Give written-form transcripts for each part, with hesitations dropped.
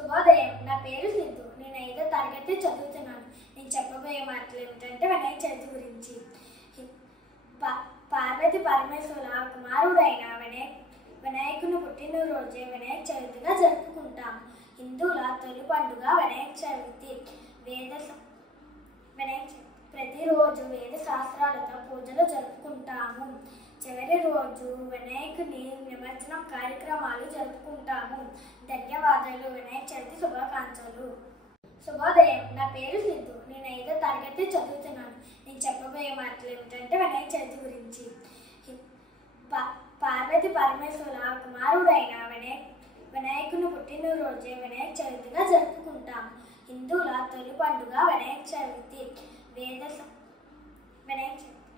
శుభోదయం. నా పేరు సిద్ధు. నేను 5వ తరగతి చదువుతున్నాను. నేను చెప్పబోయే మాటలు ఏమిటంటే వినాయక చవితి గురించి. పార్వతి పరమేశ్వరుల కుమారుడైన వినాయకుని పుట్టినరోజే వినాయక చవితిగా జరుపుకుంటాము. హిందువుల తొలి పండుగ వినాయక చవితి. ప్రతిరోజు వేద శాస్త్రాలతో పూజలు జరుపుకుంటాము. చివరి రోజు వినాయకుని నిమజ్జనం కార్యక్రమాలు జరుపుకుంటాము. ధన్యవాదాలు. వినాయక చవితి శుభాకాంక్షలు. శుభోదయం. నా పేరు సిద్ధు. నేను 5వ తరగతి చదువుతున్నాను. నేను చెప్పబోయే మాటలు ఏమిటంటే వినాయక చవితి గురించి. పార్వతి పరమేశ్వరుల కుమారుడైన వినాయకుని పుట్టినరోజే వినాయక చవితిగా జరుపుకుంటాము. హిందువుల తొలి పండుగ వినాయక చవితి.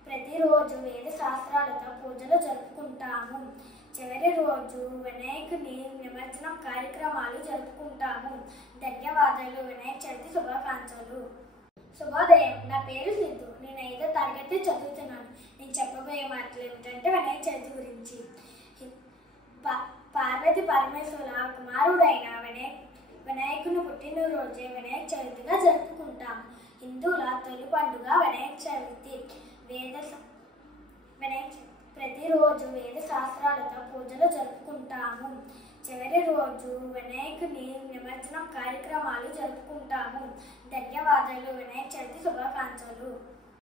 ప్రతిరోజు వేద శాస్త్రాలతో పూజలు జరుపుకుంటాము. చివరి రోజు వినాయకుని నిమజ్జనం కార్యక్రమాలు జరుపుకుంటాము. ధన్యవాదాలు. వినాయక చవితి శుభాకాంక్షలు. శుభోదయం. నా పేరు సిద్ధు. నేను 5వ తరగతి చదువుతున్నాను. నేను చెప్పబోయే మాటలు ఏమిటంటే వినాయక చవితి గురించి. పార్వతి పరమేశ్వరుల కుమారుడైన వినాయకుని పుట్టినరోజే వినాయక చవితిగా జరుపుకుంటాము. హిందువుల తొలి పండుగ వినాయక చవితి. ప్రతిరోజు వేద శాస్త్రాలతో పూజలు జరుపుకుంటాము. చివరి రోజు వినాయకుని నిమజ్జనం కార్యక్రమాలు జరుపుకుంటాము. ధన్యవాదాలు. వినాయక చవితి శుభాకాంక్షలు.